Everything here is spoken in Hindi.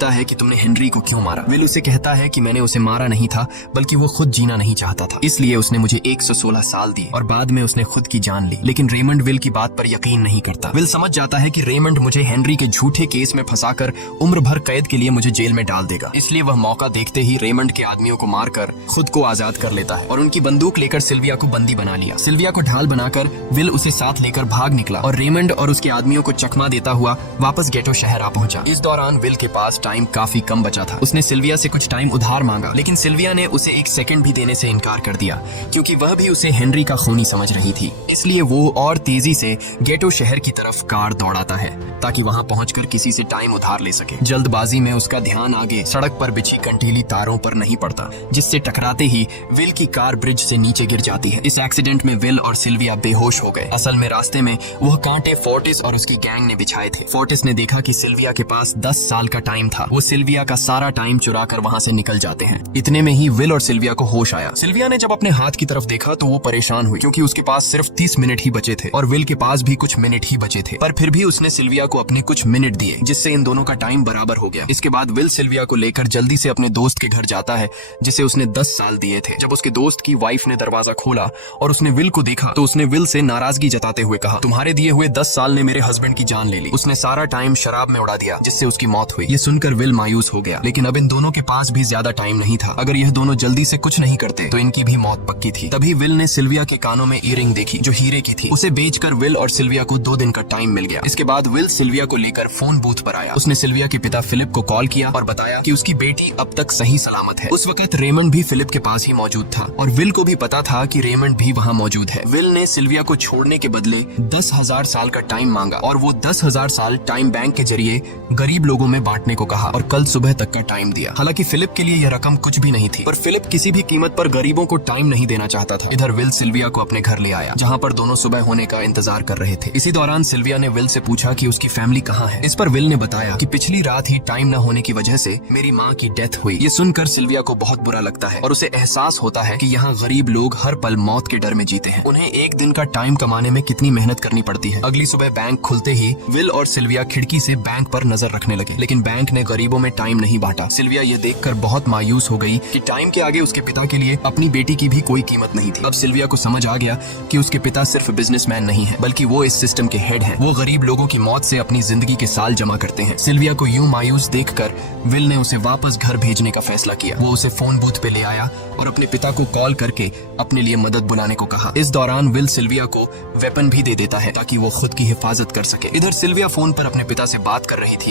पूछता है कि तुमने हेनरी को क्यों मारा। विल उसे कहता है कि मैंने उसे मारा नहीं था, बल्कि वो खुद जीना नहीं चाहता था, इसलिए उसने मुझे 116 साल दिए और बाद में उसने खुद की जान ली। लेकिन रेमंड विल की बात पर यकीन नहीं करता। विल समझ जाता है कि रेमंड मुझे हेनरी के झूठे केस में फंसाकर उम्र भर कैद के लिए मुझे जेल में डाल देगा, इसलिए वह मौका देखते ही रेमंड के आदमियों को मारकर खुद को आजाद कर लेता है और उनकी बंदूक लेकर सिल्विया को बंदी बना लिया। सिल्विया को ढाल बनाकर विल उसे साथ लेकर भाग निकला और रेमंड और उसके आदमियों को चकमा देता हुआ वापस गेटो शहर आ पहुंचा। इस दौरान विल के पास टाइम काफी कम बचा था। उसने सिल्विया से कुछ टाइम उधार मांगा, लेकिन सिल्विया ने उसे 1 सेकंड भी देने से इनकार कर दिया, क्योंकि वह भी उसे हेनरी का खूनी समझ रही थी। इसलिए वो और तेजी से गेटो शहर की तरफ कार दौड़ाता है ताकि वहां पहुंचकर किसी से टाइम उधार ले सके। जल्दबाजी में उसका ध्यान आगे सड़क पर बिछी कंटीली तारों पर नहीं पड़ता, जिससे टकराते ही विल की कार ब्रिज से नीचे गिर जाती है। इस एक्सीडेंट में विल और सिल्विया बेहोश हो गए। असल में रास्ते में वह कांटे फोर्टिस और उसकी गैंग ने बिछाए थे। फोर्टिस ने देखा कि सिल्विया के पास 10 साल का टाइम था। वो सिल्विया का सारा टाइम चुरा कर वहाँ से निकल जाते हैं। इतने में ही विल और सिल्विया को होश आया। सिल्विया ने जब अपने हाथ की तरफ देखा तो वो परेशान हुई, क्योंकि उसके पास सिर्फ 30 मिनट ही बचे थे और विल के पास भी कुछ मिनट ही बचे थे। पर फिर भी उसने सिल्विया को अपने कुछ मिनट दिए, जिससे इन दोनों का टाइम बराबर हो गया। इसके बाद विल सिल्विया को लेकर जल्दी से अपने दोस्त के घर जाता है, जिसे उसने 10 साल दिए थे। जब उसके दोस्त की वाइफ ने दरवाजा खोला और उसने विल को देखा तो उसने विल से नाराजगी जताते हुए कहा, तुम्हारे दिए हुए 10 साल ने मेरे हस्बैंड की जान ले ली। उसने सारा टाइम शराब में उड़ा दिया, जिससे उसकी मौत हुई। ये सुनकर विल मायूस हो गया, लेकिन अब इन दोनों के पास भी ज्यादा टाइम नहीं था। अगर यह दोनों जल्दी से कुछ नहीं करते तो इनकी भी मौत पक्की थी। तभी विल ने सिल्विया के कानों में ईयरिंग देखी जो हीरे की थी। उसे बेचकर विल और सिल्विया को 2 दिन का टाइम मिल गया। इसके बाद विल सिल्विया को लेकर फोन बूथ पर आया। उसने सिल्विया के पिता फिलिप को कॉल किया और बताया कि उसकी बेटी अब तक सही सलामत है। उस वक्त रेमंड भी फिलिप के पास ही मौजूद था और विल को भी पता था कि रेमंड भी वहाँ मौजूद है। विल ने सिल्विया को छोड़ने के बदले 10,000 साल का टाइम मांगा और वो 10,000 साल टाइम बैंक के जरिए गरीब लोगों में बांटने को कहा और कल सुबह तक का टाइम दिया। हालांकि फिलिप के लिए यह रकम कुछ भी नहीं थी, पर फिलिप किसी भी कीमत पर गरीबों को टाइम नहीं देना चाहता था। इधर विल सिल्विया को अपने घर ले आया, जहाँ पर दोनों सुबह होने का इंतजार कर रहे थे। इसी दौरान सिल्विया ने विल से पूछा कि उसकी फैमिली कहाँ है। इस पर विल ने बताया कि पिछली रात ही टाइम न होने की वजह से मेरी माँ की डेथ हुई। ये सुनकर सिल्विया को बहुत बुरा लगता है और उसे एहसास होता है कि यहाँ गरीब लोग हर पल मौत के डर में जीते हैं। उन्हें एक दिन का टाइम कमाने में कितनी मेहनत करनी पड़ती है। अगली सुबह बैंक खुलते ही विल और सिल्विया खिड़की से बैंक पर नजर रखने लगे, लेकिन बैंक ने गरीबों में टाइम नहीं बांटा। सिल्विया ये देखकर बहुत मायूस हो गई कि टाइम के आगे उसके पिता के लिए अपनी बेटी की भी कोई कीमत नहीं थी। अब सिल्विया को समझ आ गया कि उसके पिता सिर्फ बिजनेसमैन नहीं है, बल्कि वो इस सिस्टम के हेड हैं। वो गरीब लोगों की मौत से अपनी जिंदगी के साल जमा करते हैं। सिल्विया को यूं मायूस देखकर विल ने उसे वापस घर भेजने का फैसला किया। वो उसे फोन बूथ पे ले आया और अपने पिता को कॉल करके अपने लिए मदद बुलाने को कहा। इस दौरान विल सिल्विया को वेपन भी दे देता है ताकि वो खुद की हिफाजत कर सके। इधर सिल्विया फोन पर अपने पिता से बात कर रही थी